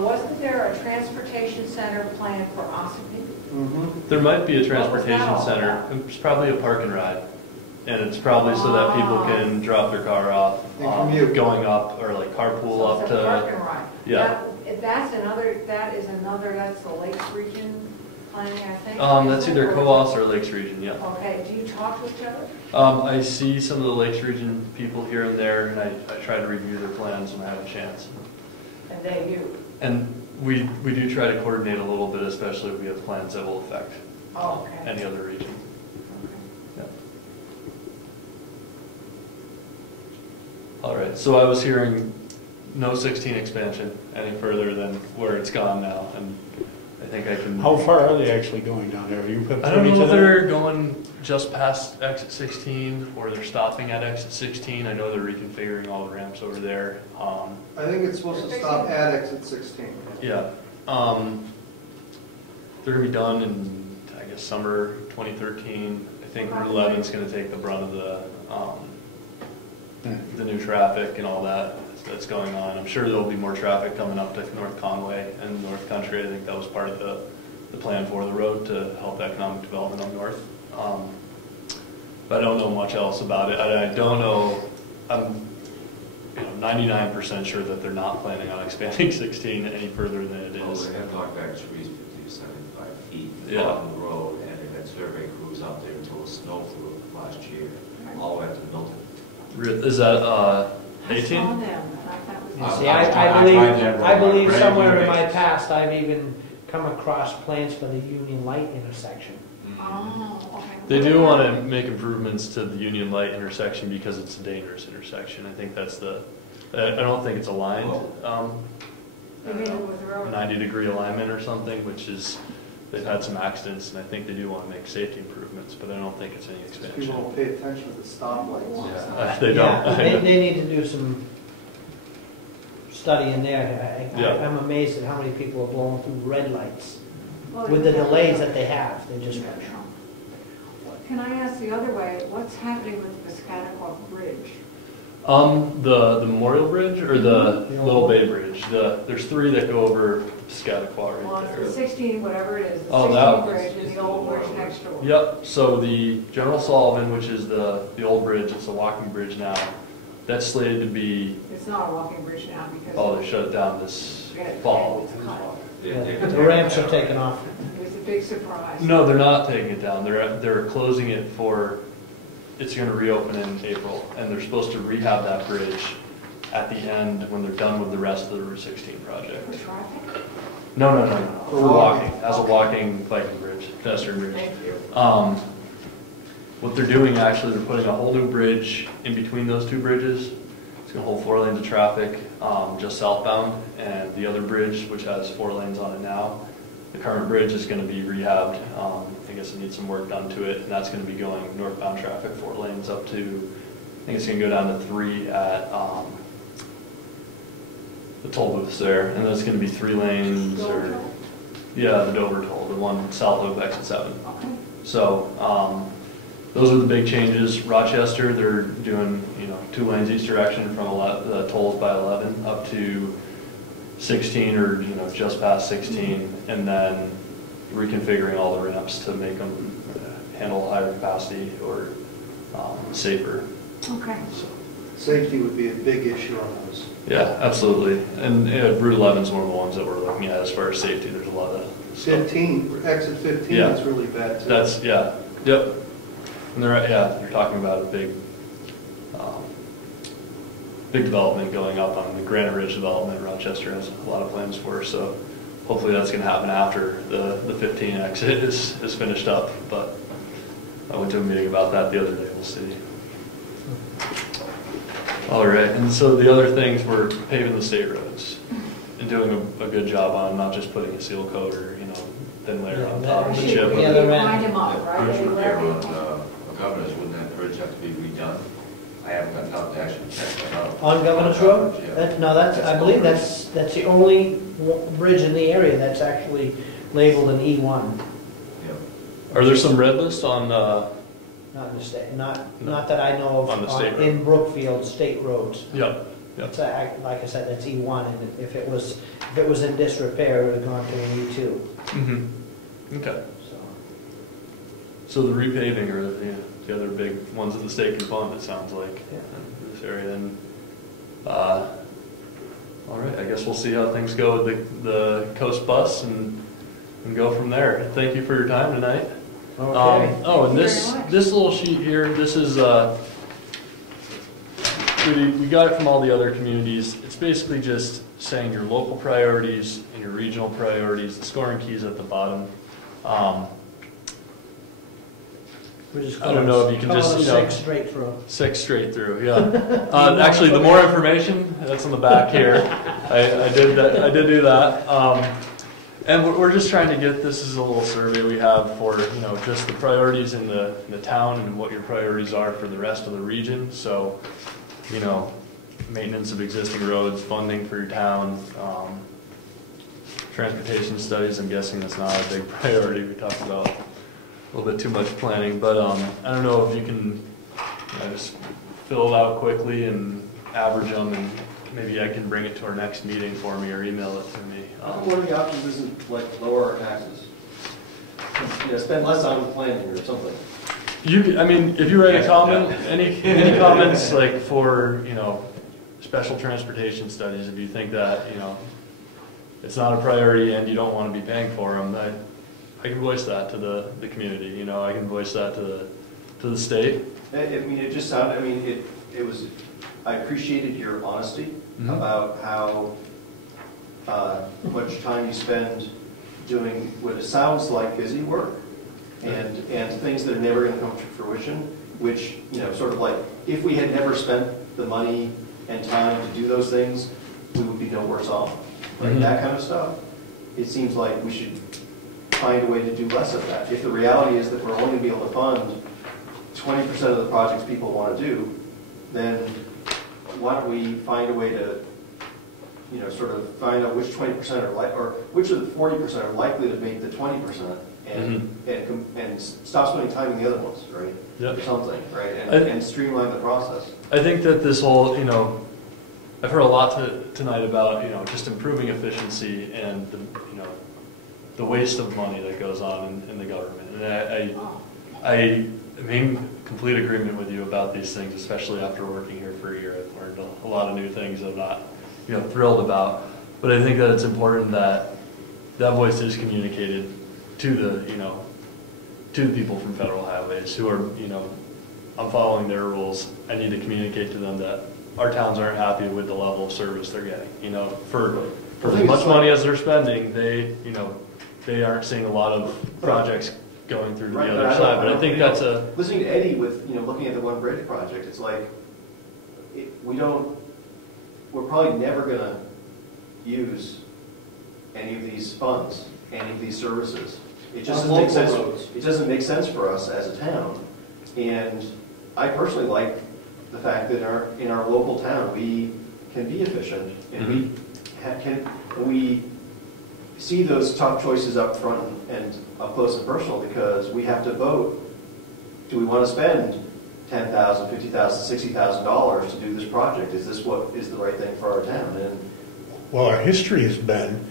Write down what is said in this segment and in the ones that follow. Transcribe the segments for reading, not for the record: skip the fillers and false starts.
Wasn't there a transportation center planned for Ossipee? Mm-hmm. There might be a transportation center. It's probably a park and ride. And it's probably so that people can drop their car off, going up, or like carpool So up it's to. a park and ride. Yeah. That's the Lakes Region planning, I think? That's either co-ops or Lakes Region, yeah. Okay, do you talk to each other? I see some of the Lakes Region people here and there, and I try to review their plans when I have a chance. And they do? And we do try to coordinate a little bit, especially if we have plans that will affect any other region. Yeah. All right, so I was hearing no 16 expansion any further than where it's gone now, and I think I can. How far are they actually going down there? You put I don't know if they're going just past exit 16 or they're stopping at exit 16. I know they're reconfiguring all the ramps over there. I think it's supposed to stop at exit 16. Yeah. They're going to be done in, I guess, summer 2013. I think Route 11 is going to take the brunt of the new traffic and all that that's going on. I'm sure there'll be more traffic coming up to North Conway and North Country. I think that was part of the plan for the road to help economic development up north. But I don't know much else about it. I don't know. I'm 99% sure that they're not planning on expanding 16 any further than it is. Oh, they have knockback trees 50 to 75 feet along the road, and they had survey crews out there until the snow flew last year, all the way up to Milton. Is that 18? See, I believe somewhere in my past I've even come across plans for the Union Light intersection. Oh, okay. They do want to make improvements to the Union Light intersection because it's a dangerous intersection. I think that's I don't think it's aligned. 90-degree alignment or something, which is, they've had some accidents, and I think they do want to make safety improvements, but I don't think it's any expansion. People don't pay attention to the stoplights. Yeah, they don't. Yeah, they need to do some study in there. I'm amazed at how many people are blowing through red lights with the delays that they have. They just Can I ask the other way, what's happening with the Piscataqua Bridge? The Memorial Bridge or the Little Bay Bridge? There's three that go over Piscataqua right there. Well, it's the 16, whatever it is, the 16 bridge and the old bridge next door. Yep, so the General Sullivan, which is the old bridge, it's a walking bridge now, that's slated to be... It's not a walking bridge now because... Oh, they shut it down this fall. the ramps are taken off. It was a big surprise. No, they're not taking it down. They're closing it for... It's going to reopen in April, and they're supposed to rehab that bridge at the end when they're done with the rest of the Route 16 project. For traffic? No. For walking, as a walking biking bridge, pedestrian bridge. Thank you. What they're doing actually, they're putting a whole new bridge in between those two bridges. It's going to hold 4 lanes of traffic just southbound, and the other bridge, which has 4 lanes on it now, the current bridge is going to be rehabbed. I guess it needs some work done to it, and that's going to be going northbound traffic 4 lanes up to, I think it's going to go down to 3 at the toll booths there, and then it's going to be 3 lanes, or yeah, the Dover toll, the one south of exit 7. Okay. So those are the big changes. Rochester, they're doing 2 lanes each direction from the tolls by 11 up to 16 or just past 16, and then reconfiguring all the ramps to make them handle higher capacity or safer. Okay. So, Safety would be a big issue on those. yeah, absolutely. And Route 11 is one of the ones that we're looking at as far as safety. There's a lot of stuff. 15, exit 15 is really bad too. That's, yep. And you're talking about a big development going up on the Granite Ridge development. Rochester has a lot of plans for, so hopefully that's going to happen after the 15 exit is finished up. But I went to a meeting about that the other day. We'll see. All right, and so the other things were paving the state roads and doing a good job on not just putting a seal coat or thin layer on top of the chip. Yeah, they grind them up, right? Bridge repair on Governor's, wouldn't that bridge have to be redone? I haven't gotten out to actually check that out. On Governor's Road? Yeah. I believe that's the only bridge in the area that's actually labeled an E1. Yeah. Are there some red lists on? Not in the state, not that I know of. On the state road. In Brookfield, state roads. Yep. Yep. So like I said, that's E1, and if it was in disrepair, it would have gone to an E2, Mm-hmm. Okay. so. So the repaving are the other big ones that the state can fund, it sounds like, Yeah. in this area. And, all right, I guess we'll see how things go with the coast bus and go from there. Thank you for your time tonight. Okay. And Thank you very much. this little sheet here, this is, we got it from all the other communities. It's basically just saying your local priorities and your regional priorities. The scoring key is at the bottom. We're just I don't know if you can calling just, it you know, 6 straight through. 6 straight through, yeah. Actually, the more information, that's on the back here. I did do that. And we're just trying to get, this is a little survey we have for, you know, just the priorities in the town and what your priorities are for the rest of the region. So, you know, maintenance of existing roads, funding for your town, transportation studies, I'm guessing that's not a big priority. We talked about a little bit too much planning, but I don't know if you can, you know, just fill it out quickly and average them, and maybe I can bring it to our next meeting for me or email it to me. One of the options isn't like lower our taxes. You know, spend less on planning or something. I mean, if you write a comment, any comments like for, you know, special transportation studies, if you think that, you know, it's not a priority and you don't want to be paying for them, I can voice that to the community. You know, I can voice that to the state. I mean, it just sounded, I mean, it was, I appreciated your honesty about how much time you spend doing what it sounds like busy work and things that are never going to come to fruition, which, you know, sort of like, if we had never spent the money and time to do those things, we would be no worse off. Like that kind of stuff. It seems like we should find a way to do less of that. If the reality is that we're only going to be able to fund 20% of the projects people want to do, then why don't we find a way to, you know, sort of find out which 20% are like, or which of the 40% are likely to make the 20%, and stop spending time in the other ones, right? Yep. Or something, right? And streamline the process. I think that this whole, you know, I've heard a lot tonight about, you know, just improving efficiency and the waste of money that goes on in the government. And I am in complete agreement with you about these things, especially after working here for a year. I've learned a lot of new things I'm not, you know, thrilled about. But I think that it's important that that voice is communicated to the, you know, to the people from Federal Highways who are, you know, I'm following their rules. I need to communicate to them that our towns aren't happy with the level of service they're getting. You know, for as much money as they're spending, they, you know, they aren't seeing a lot of projects going through to the other side. But I think that's a... Listening to Eddie with, you know, looking at the One Bridge project, it's like, we're probably never going to use any of these funds, any of these services. It just doesn't make sense. It doesn't make sense for us as a town. And I personally like the fact that in our local town we can be efficient and we see those tough choices up front and up close and personal, because we have to vote. Do we want to spend $10,000, $50,000, $60,000 to do this project? Is this what is the right thing for our town? And well, our history has been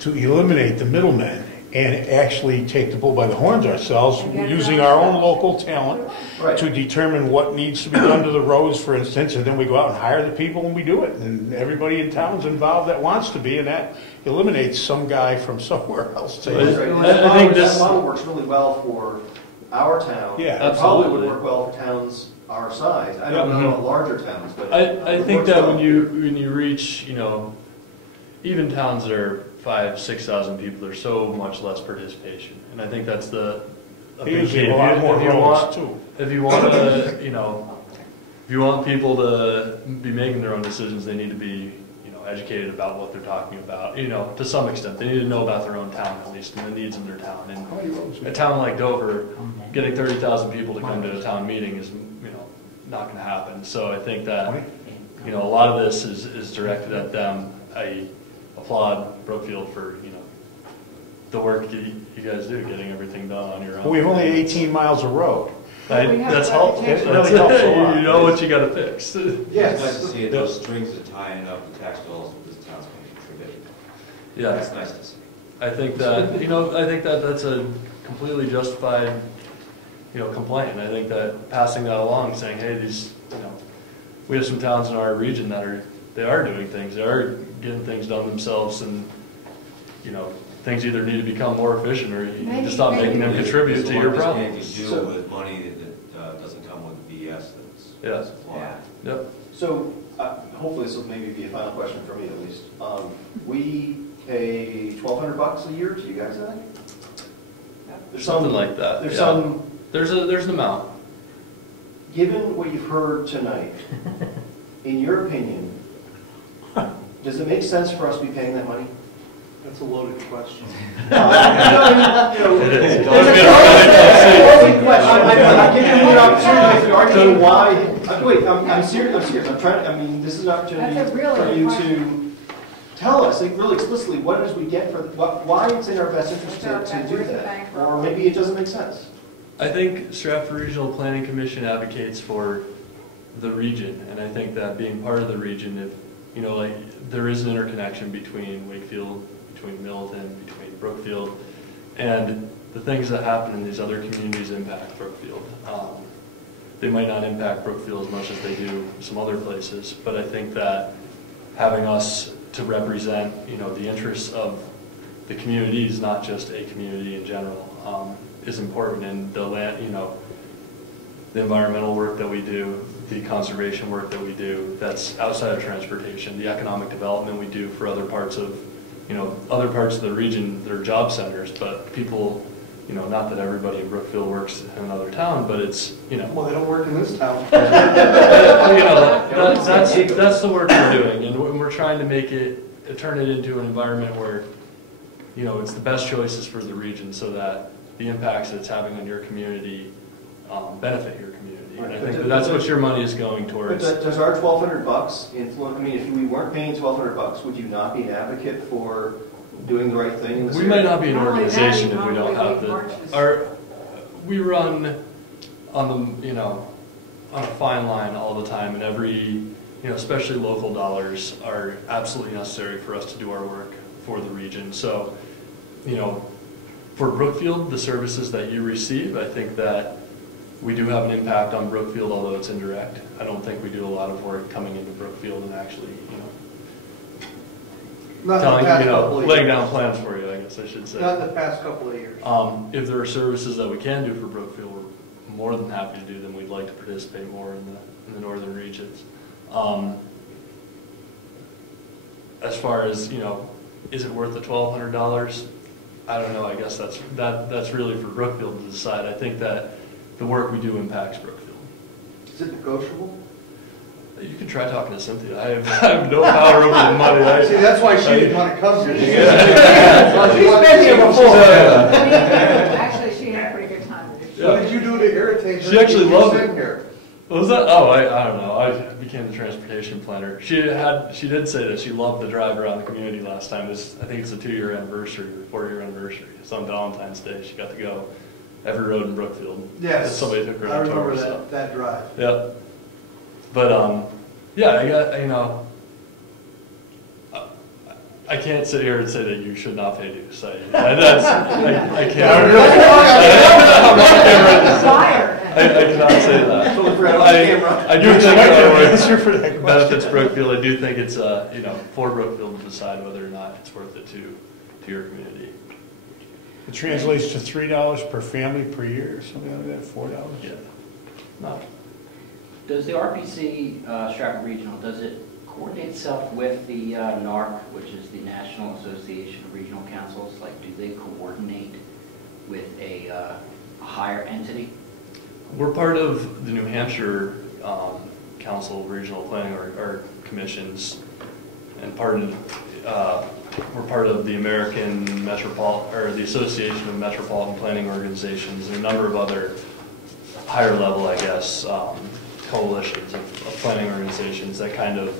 to eliminate the middlemen and actually take the bull by the horns ourselves, using our own local talent to determine what needs to be done to the roads, for instance, and then we go out and hire the people and we do it. And everybody in town's involved that wants to be, and that eliminates some guy from somewhere else. I think that model works really well for our town. Yeah, it probably would work well for towns our size. I don't know about larger towns, but I think that when you reach, you know, even towns that are 5,000, 6,000 people, there's so much less participation, and I think that's a big key. A lot more roads too. If you want to, you know, if you want people to be making their own decisions, they need to be, you know, educated about what they're talking about. You know, to some extent, they need to know about their own town at least and the needs in their town. And a town like Dover, getting 30,000 people to come to a town meeting is, you know, not going to happen. So I think that, you know, a lot of this is directed at them. I applaud Brookfield for, you know, the work you guys do, getting everything done on your own. We have only 18 miles of road. That's helpful. It really helps a lot. You know what you gotta fix. It's nice to see it, those strings that tie up the tax dollars that this town's going to contribute. Yeah. That's nice to see. I think that, I think that that's a completely justified, complaint. I think that passing that along, saying, hey, these, we have some towns in our region that they are doing things, they are getting things done themselves, and, things either need to become more efficient or you need to stop making them contribute to your problem. There's a lot of with money that doesn't come with BS that's flawed. Yep. So hopefully this will maybe be a final question for me at least. We pay $1,200 a year to you guys, I think? There's Something like that. There's There's an amount. Given what you've heard tonight, in your opinion, does it make sense for us to be paying that money? That's a loaded question. It is. I'm giving you an opportunity to argue why. Wait, I'm serious. I'm trying. This is an opportunity That's a really for you good to tell us, like, really explicitly, what it is we get for why it's in our best interest to do that, or maybe it doesn't make sense. I think Stratford Regional Planning Commission advocates for the region, and I think that being part of the region, if there is an interconnection between Wakefield, between Middleton, between Brookfield, and the things that happen in these other communities impact Brookfield. They might not impact Brookfield as much as they do some other places, but I think that having us to represent, the interests of the communities, not just a community in general, is important. And the land, the environmental work that we do, the conservation work that we do, that's outside of transportation, the economic development we do for other parts of, other parts of the region that are job centers, but people, not that everybody in Brookfield works in another town, but it's, Well, they don't work in this town. that's the work we're doing, and we're trying to make turn it into an environment where, it's the best choices for the region, so that the impacts that it's having on your community benefit your community. And I think that's what your money is going towards. But does our $1,200 influence? If we weren't paying $1,200, would you not be an advocate for doing the right thing in this area? Might not be an organization if we don't have we run on the, on a fine line all the time, and every, especially local dollars are absolutely necessary for us to do our work for the region. So, for Brookfield, the services that you receive, I think that we do have an impact on Brookfield, although it's indirect. I don't think we do a lot of work coming into Brookfield and actually, laying down plans for you, I guess I should say. Not in the past couple of years. If there are services that we can do for Brookfield, we're more than happy to do them. We'd like to participate more in the northern regions. As far as, is it worth the $1,200? I don't know. I guess that's really for Brookfield to decide. I think that the work we do impacts Brookfield. Is it negotiable? You can try talking to Cynthia. I have no power over the money. See, that's why she didn't want to come here. She's been here before. Actually, she had a pretty good time. What did you do to irritate her? She actually loved it. Here? What was that? Oh, I don't know. I became the transportation planner. She did say that she loved the drive around the community last time. I think it's a 2-year anniversary or 4-year anniversary. It's on Valentine's Day. She got to go every road in Brookfield. Yes. Somebody took her I on a tour. remember that drive. Yeah. But yeah, I can't sit here and say that you should not pay dues. I can't. I cannot say that. I do think it benefits Brookfield. I do think it's for Brookfield to decide whether or not it's worth it to your community. It translates to $3 per family per year, or something like that, $4. Yeah. No. Does the RPC, Stratford Regional, does it coordinate itself with the NARC, which is the National Association of Regional Councils? Like, do they coordinate with a higher entity? We're part of the New Hampshire Council of Regional Planning or commissions, and we're part of the American the Association of Metropolitan Planning Organizations, and a number of other higher level, I guess, coalitions of planning organizations that kind of